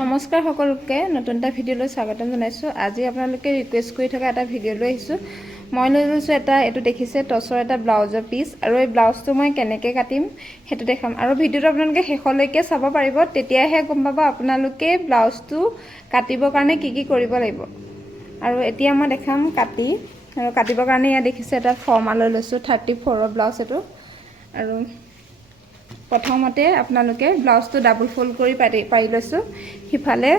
নমস্কাৰ সকলোকে নতুন এটা ভিডিঅ'লৈ স্বাগতম জনাইছোঁ। আজি আপোনালোকে ৰিকুৱেষ্ট কৰি থকা এটা ভিডিঅ' লৈ আহিছোঁ। মই লৈ গৈছোঁ এটা এইটো দেখিছে টচৰ এটা ব্লাউজৰ পিচ আৰু এই ব্লাউজটো মই কেনেকৈ কাটিম সেইটো দেখাম। আৰু ভিডিঅ'টো আপোনালোকে শেষলৈকে চাব পাৰিব তেতিয়াহে গম পাব আপোনালোকে ব্লাউজটো কাটিবৰ কাৰণে কি কি কৰিব লাগিব। আৰু এতিয়া মই দেখাম কাটি আৰু কাটিবৰ কাৰণে ইয়াত দেখিছে এটা ফৰ্মা লৈ লৈছোঁ থাৰ্টি ফ'ৰৰ ব্লাউজ এইটো। আৰু প্ৰথমতে আপোনালোকে ব্লাউজটো ডাবল ফ'ল্ড কৰি পাৰি পাৰি লৈছোঁ। সিফালে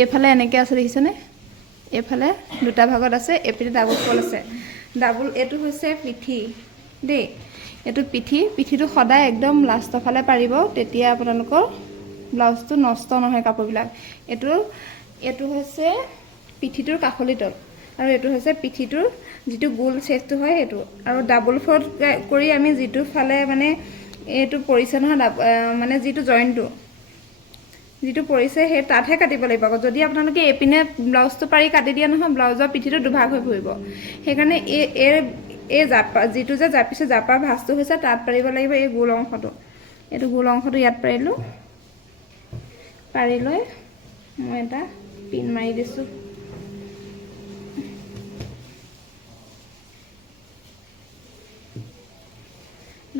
এইফালে এনেকৈ আছে দেখিছেনে? এইফালে দুটা ভাগত আছে এইপিনে ডাবল ফ'ল্ড আছে। ডাবল এইটো হৈছে পিঠি দেই। এইটো পিঠি পিঠিটো সদায় একদম লাষ্টৰ ফালে পাৰিব তেতিয়া আপোনালোকৰ ব্লাউজটো নষ্ট নহয় কাপোৰবিলাক। এইটো এইটো হৈছে পিঠিটোৰ কাষলিতল আৰু এইটো হৈছে পিঠিটোৰ যিটো গোল চেষ্টটো হয় সেইটো। আৰু ডাবল ফ'ল্ড কৰি আমি যিটো ফালে মানে এইটো পৰিছে নহয় মানে যিটো জইনটো যিটো পৰিছে সেই তাতহে কাটিব লাগিব আকৌ। যদি আপোনালোকে এইপিনে ব্লাউজটো পাৰি কাটি দিয়ে নহয় ব্লাউজৰ পিঠিটো দুভাগ হৈ পৰিব। সেইকাৰণে এই এই এই জাপা যিটো যে জাপিছে জাপাৰ ভাঁজটো হৈছে তাত পাৰিব লাগিব এই গোল অংশটো। এইটো গোল অংশটো ইয়াত পাৰিলোঁ। পাৰি লৈ মই এটা পিন মাৰি দিছোঁ।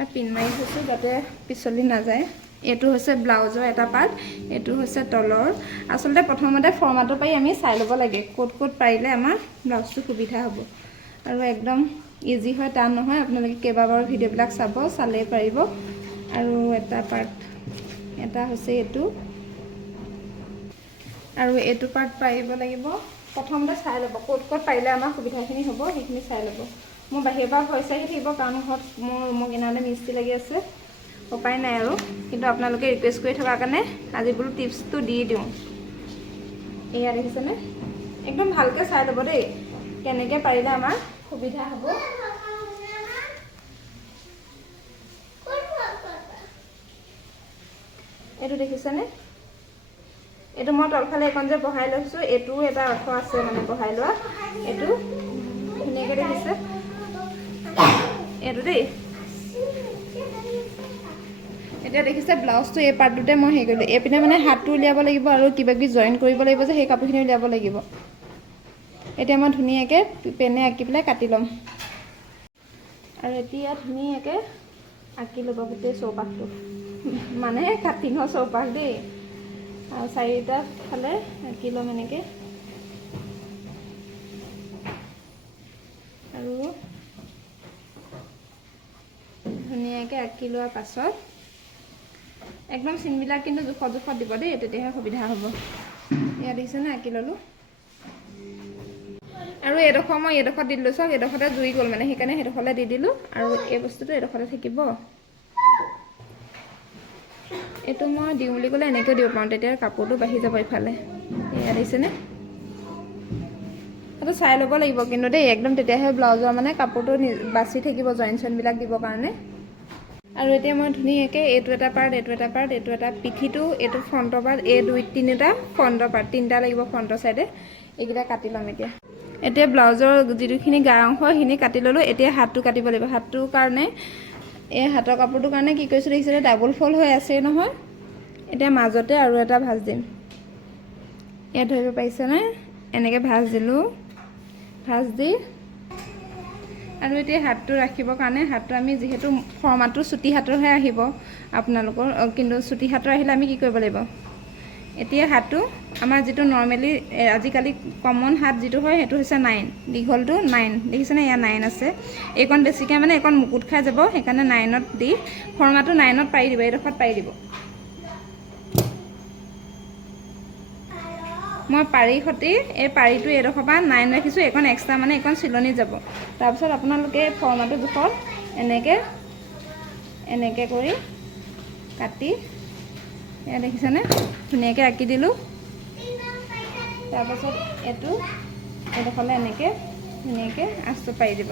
এটা পিন মাৰি থৈছোঁ যাতে পিছলি নাযায়। এইটো হৈছে ব্লাউজৰ এটা পাৰ্ট এইটো হৈছে তলৰ। আচলতে প্ৰথমতে ফৰ্মাটো পাৰি আমি চাই ল'ব লাগে ক'ত ক'ত পাৰিলে আমাৰ ব্লাউজটো সুবিধা হ'ব। আৰু একদম ইজি হয় টান নহয় আপোনালোকে কেইবাবাৰো ভিডিঅ'বিলাক চাব চালেই পাৰিব। আৰু এটা পাৰ্ট এটা হৈছে এইটো। আৰু এইটো পাৰ্ট পাৰিব লাগিব প্ৰথমতে চাই ল'ব ক'ত ক'ত পাৰিলে আমাৰ সুবিধাখিনি হ'ব সেইখিনি চাই ল'ব। মোৰ বাহিৰৰ পৰা পইচা আহি থাকিব কাৰণ ঘৰত মোৰ ৰুমৰ কিনাৰতে মিস্ত্ৰী লাগি আছে। উপায় নাই আৰু। কিন্তু আপোনালোকে ৰিকুৱেষ্ট কৰি থকাৰ কাৰণে আজি বোলো টিপছটো দি দিওঁ। এয়া দেখিছেনে? একদম ভালকৈ চাই ল'ব দেই। কেনেকৈ পাৰিলে আমাৰ সুবিধা হ'ব। এইটো দেখিছেনে? এইটো মই তলফালে এইকণ যে বহাই লৈছোঁ এইটোও এটা অৰ্থ আছে মানে বহাই লোৱা। এইটো ধুনীয়াকৈ দেখিছে। এইটো দেই। এতিয়া দেখিছে ব্লাউজটো এই পাৰ্টটোতে মই হেৰি কৰিলোঁ। এইপিনে মানে হাতটো উলিয়াব লাগিব আৰু কিবা কিবি জইন কৰিব লাগিব যে সেই কাপোৰখিনি উলিয়াব লাগিব। এতিয়া মই ধুনীয়াকৈ পেনে আঁকি পেলাই কাটি ল'ম। আৰু এতিয়া ধুনীয়াকৈ আঁকি ল'ব গোটেই চৌপাশটো। মানে কাটিঙৰ চৌপাশ দেই। আৰু চাৰিটা ফালে আঁকি ল'ম এনেকৈ আৰু ধুনীয়াকৈ আঁকি লোৱাৰ পাছত একদম চিনবিলাক কিন্তু জোখত জোখত দিব দেই তেতিয়াহে সুবিধা হ'ব। ইয়াত দেখিছেনে আঁকি ল'লোঁ। আৰু এইডোখৰ মই এইডোখৰত দি দিলোঁ চাওক এইডোখৰতে জুই গ'ল মানে সেইকাৰণে সেইডোখৰলৈ দি দিলোঁ আৰু এই বস্তুটো এইডোখৰতে থাকিব। এইটো মই দিওঁ বুলি ক'লে এনেকৈও দিব পাৰোঁ তেতিয়া কাপোৰটো বাঢ়ি যাব ইফালে। এয়া দেখিছেনে সেইটো চাই ল'ব লাগিব কিন্তু দেই একদম তেতিয়াহে ব্লাউজৰ মানে কাপোৰটো বাচি থাকিব জইন চইনবিলাক দিবৰ কাৰণে। আৰু এতিয়া মই ধুনীয়াকৈ এইটো এটা পাৰ্ট এইটো এটা পাৰ্ট এইটো এটা পিঠিটো এইটো ফ্ৰণ্টৰ পাৰ্ট এই দুই তিনিটা ফ্ৰণ্টৰ পাৰ্ট তিনিটা লাগিব ফ্ৰণ্টৰ চাইডে এইকেইটা কাটি ল'ম এতিয়া। এতিয়া ব্লাউজৰ যিটোখিনি গাৰ অংশ সেইখিনি কাটি ল'লোঁ। এতিয়া হাতটো কাটিব লাগিব। হাতটোৰ কাৰণে এই হাতৰ কাপোৰটোৰ কাৰণে কি কৰিছোঁ দেখিছিলে ডাবল ফ'ল্ড হৈ আছেই নহয়। এতিয়া মাজতে আৰু এটা ভাঁজ দিম। ইয়াত ধৰিব পাৰিছেনে? এনেকৈ ভাঁজ দিলোঁ। ভাঁজ দি আৰু এতিয়া হাতটো ৰাখিবৰ কাৰণে হাতটো আমি যিহেতু ফৰ্মাটো চুটি হাতৰহে আহিব আপোনালোকৰ কিন্তু চুটি হাতৰ আহিলে আমি কি কৰিব লাগিব? এতিয়া হাতটো আমাৰ যিটো নৰ্মেলি আজিকালি কমন হাত যিটো হয় সেইটো হৈছে নাইন দীঘলটো নাইন দেখিছেনে? ইয়াত নাইন আছে। এইকণ বেছিকৈ মানে এইকণ মুকুট খাই যাব সেইকাৰণে নাইনত দি ফৰ্মাটো নাইনত পাৰি দিব এইডোখৰত পাৰি দিব। মই পাৰি সতি, এই পাৰিটো এইডোখৰ পৰা নাইন ৰাখিছোঁ এইকণ এক্সট্ৰা মানে এইকণ চিলনি যাব। তাৰপিছত আপোনালোকে ফৰ্মাটো জোখত এনেকৈ এনেকৈ কৰি কাটি, এয়া দেখিছেনে? ধুনীয়াকৈ আঁকি দিলোঁ। তাৰপাছত এইটো এইডোখৰলৈ এনেকৈ, ধুনীয়াকৈ আঁচটো পাৰি দিব।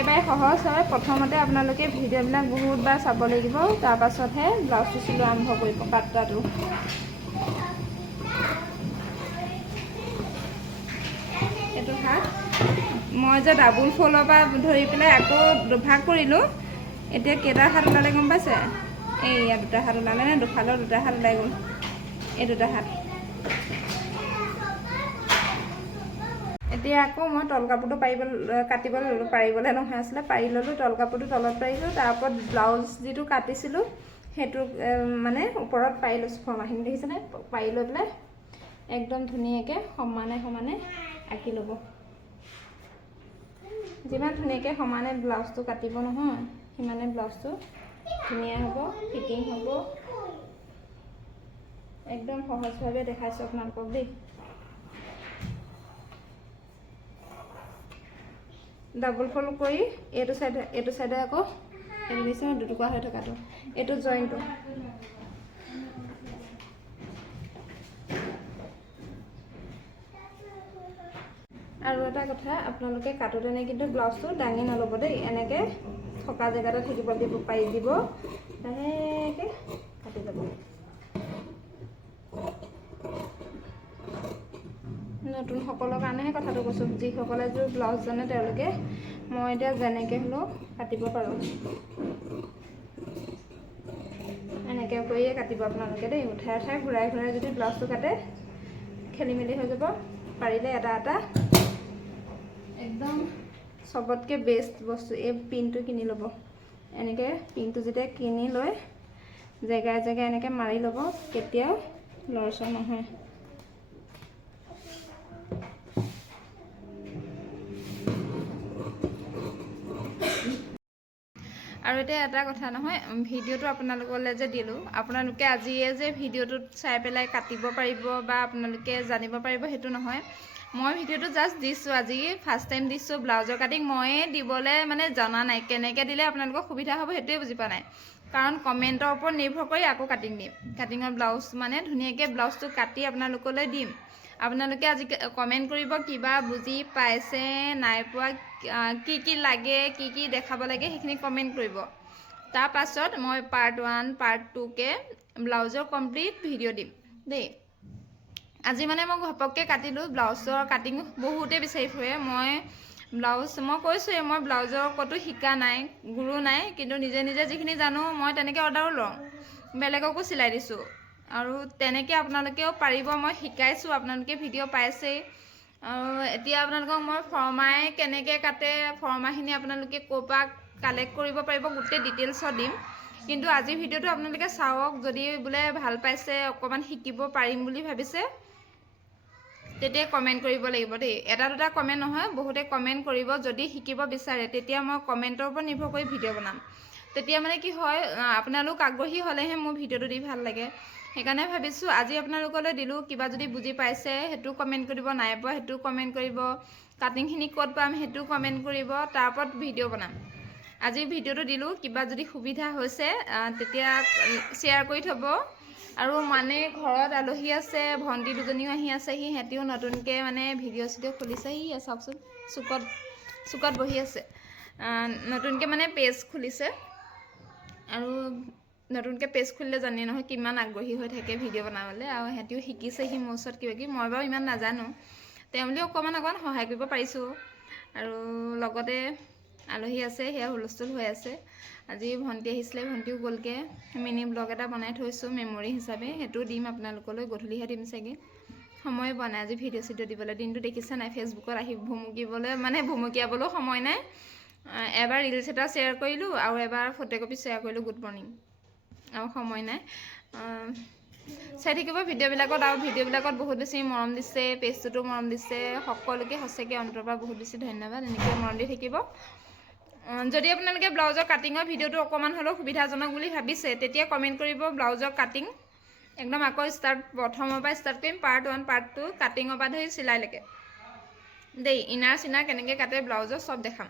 একেবাৰে সহজ হয়। প্ৰথমতে আপোনালোকে ভিডিঅ'বিলাক বহুতবাৰ চাব লাগিব তাৰপাছতহে ব্লাউজটো চিলোৱা আৰম্ভ কৰিব বাট্টাটো এইটো হাত মই যে ডাবুল ফ'লৰ পৰা ধৰি পেলাই আকৌ দুভাগ কৰিলোঁ। এতিয়া কেইটা হাত ওলালে গম পাইছে? এই ইয়াত দুটা হাত ওলালে নে? দুফালৰ দুটা হাত ওলাই গ'ল। এই দুটা হাত। এতিয়া আকৌ মই তল কাপোৰটো পাৰিব কাটিব ল'লোঁ, পাৰিবলৈ নহয় আছিলে, পাৰি ল'লোঁ, তল কাপোৰটো তলত পাৰিলোঁ তাৰ ওপৰত ব্লাউজ যিটো কাটিছিলোঁ, সেইটো মানে ওপৰত পাৰি লৈছোঁ, ফৰ্মাখিনি দেখিছেনে পাৰি লৈ পেলাই একদম ধুনীয়াকৈ সমানে সমানে আঁকি ল'ব। যিমান ধুনীয়াকৈ সমানে ব্লাউজটো কাটিব নহয়, সিমানে ব্লাউজটো ধুনীয়া হ'ব, ফিটিং হ'ব। একদম সহজভাৱে দেখাইছোঁ আপোনালোকক দেই। ডাবল ফল্ড কৰি এইটো চাইডে এইটো চাইডে আকৌ এইটো দিছে দুটুকুৰা হৈ থকাটো। এইটো জইনটো আৰু এটা কথা, আপোনালোকে কাটোতেনে কিন্তু ব্লাউজটো দাঙি নল'ব দেই। এনেকৈ থকা জেগাতে থাকিব দিব, পাৰি দিব। লাহেকৈ কথাটো কৈছোঁ। যিসকলে যোৰ ব্লাউজ জানে তেওঁলোকে মই এতিয়া যেনেকৈ হ'লেও কাটিব পাৰোঁ। এনেকৈ কৰিয়ে কাটিব আপোনালোকে দেই। উঠাই উঠাই ঘূৰাই ঘূৰাই যদি ব্লাউজটো কাটে খেলি মেলি হৈ যাব। পাৰিলে এটা এটা একদম। চবতকৈ বেষ্ট বস্তু এই পিনটো কিনি ল'ব। এনেকৈ পিনটো যেতিয়া কিনি লৈ জেগাই জেগাই এনেকৈ মাৰি ল'ব কেতিয়াও লৰচৰ নহয়। আৰু এতিয়া এটা কথা নহয় ভিডিঅ'টো আপোনালোকলৈ যে দিলোঁ আপোনালোকে আজিয়ে যে ভিডিঅ'টোত চাই পেলাই কাটিব পাৰিব বা আপোনালোকে জানিব পাৰিব সেইটো নহয়। মই ভিডিঅ'টো জাষ্ট দিছোঁ আজি ফাৰ্ষ্ট টাইম দিছোঁ ব্লাউজৰ কাটিং ময়ে দিবলৈ মানে জনা নাই কেনেকৈ দিলে আপোনালোকৰ সুবিধা হ'ব সেইটোৱে বুজি পোৱা নাই। কাৰণ কমেণ্টৰ ওপৰত নিৰ্ভৰ কৰি আকৌ কাটিং দিম। কাটিঙৰ ব্লাউজ মানে ধুনীয়াকৈ ব্লাউজটো কাটি আপোনালোকলৈ দিম। আপোনালোকে আজি কমেণ্ট কৰিব কিবা বুজি পাইছে নাই পোৱা কি কি লাগে কি কি দেখাব লাগে সেইখিনি কমেণ্ট কৰিব। তাৰ পাছত মই পাৰ্ট ওৱান পাৰ্ট টুকৈ ব্লাউজৰ কমপ্লিট ভিডিঅ' দিম। দেই। আজি মানে মই ঘপককৈ কাটিলোঁ ব্লাউজৰ কাটিং বহুতে বিচাৰি ফুৰে। মই ব্লাউজ মই কৈছোঁৱেই মই ব্লাউজৰ ক'তো শিকা নাই গুৰু নাই কিন্তু নিজে নিজে যিখিনি জানো মই তেনেকৈ অৰ্ডাৰো লওঁ। বেলেগকো চিলাই দিছোঁ। আৰু তেনেকৈ আপোনালোকেও পাৰিব মই শিকাইছোঁ আপোনালোকে ভিডিঅ' পাইছেই। আৰু এতিয়া আপোনালোকক মই ফৰ্মাই কেনেকৈ কাটে ফৰ্মাখিনি আপোনালোকে ক'ৰ পৰা কালেক্ট কৰিব পাৰিব গোটেই ডিটেইলছত দিম। কিন্তু আজিৰ ভিডিঅ'টো আপোনালোকে চাওক যদি বোলে ভাল পাইছে অকণমান শিকিব পাৰিম বুলি ভাবিছে তেতিয়া কমেণ্ট কৰিব লাগিব দেই। এটা দুটা কমেণ্ট নহয় বহুতে কমেণ্ট কৰিব যদি শিকিব বিচাৰে তেতিয়া মই কমেণ্টৰ ওপৰত নিৰ্ভৰ কৰি ভিডিঅ' বনাম। তেতিয়া মানে কি হয় আপোনালোক আগ্ৰহী হ'লেহে মোৰ ভিডিঅ'টো দি ভাল লাগে। সেইকাৰণে ভাবিছোঁ আজি আপোনালোকলৈ দিলোঁ কিবা যদি বুজি পাইছে সেইটো কমেণ্ট কৰিব নাই পোৱা সেইটো কমেণ্ট কৰিব কাটিংখিনি ক'ত পাম সেইটো কমেণ্ট কৰিব তাৰ ওপৰত ভিডিঅ' বনাম। আজি ভিডিঅ'টো দিলোঁ কিবা যদি সুবিধা হৈছে তেতিয়া শ্বেয়াৰ কৰি থ'ব। আৰু মানে ঘৰত আলহী আছে ভণ্টি দুজনীও আহি আছেহি সিহঁতিও নতুনকৈ মানে ভিডিঅ' চিডিঅ' খুলিছেহি চাওকচোন চুকত চুকত বহি আছে। নতুনকৈ মানে পেজ খুলিছে। আৰু নতুনকৈ পেজ খুলিলে জানেই নহয় কিমান আগ্ৰহী হৈ থাকে ভিডিঅ' বনাবলৈ আৰু সিহঁতিও শিকিছেহি মোৰ ওচৰত কিবা কিবি মই বাৰু ইমান নাজানো। তেওঁ বুলি অকণমান অকণমান সহায় কৰিব পাৰিছোঁ। আৰু লগতে আলহী আছে সেয়া হুলস্থুল হৈ আছে। আজি ভণ্টি আহিছিলে ভণ্টিও গ'লগৈ। মিনি ব্লগ এটা বনাই থৈছোঁ মেমৰি হিচাপে। সেইটো দিম আপোনালোকলৈ গধূলিহে দিম চাগে। সময় পোৱা নাই আজি ভিডিঅ' চিডিঅ' দিবলৈ। দিনটো দেখিছে নাই? ফেচবুকত আহি ভুমুকিবলৈ মানে ভুমুকিয়াবলৈও সময় নাই। এবাৰ ৰিলচ এটা শ্বেয়াৰ কৰিলোঁ আৰু এবাৰ ফটোকপি শ্বেয়াৰ কৰিলোঁ গুড মৰ্ণিং আৰু সময় নাই। চাই থাকিব ভিডিঅ'বিলাকত আৰু ভিডিঅ'বিলাকত বহুত বেছি মৰম দিছে পেজটোতো মৰম দিছে সকলোকে সঁচাকৈ অন্তৰৰ পৰা বহুত বেছি ধন্যবাদ এনেকৈ মৰম দি থাকিব। যদি আপোনালোকে ব্লাউজৰ কাটিঙৰ ভিডিঅ'টো অকণমান হ'লেও সুবিধাজনক বুলি ভাবিছে তেতিয়া কমেণ্ট কৰিব ব্লাউজৰ কাটিং। একদম আকৌ ষ্টাৰ্ট প্ৰথমৰ পৰা ষ্টাৰ্ট কৰিম পাৰ্ট ওৱান পাৰ্ট টু কাটিঙৰ পৰা ধৰি চিলাইলৈকে। দেই ইনাৰ চিনাৰ কেনেকৈ কাটে ব্লাউজৰ চব দেখাম।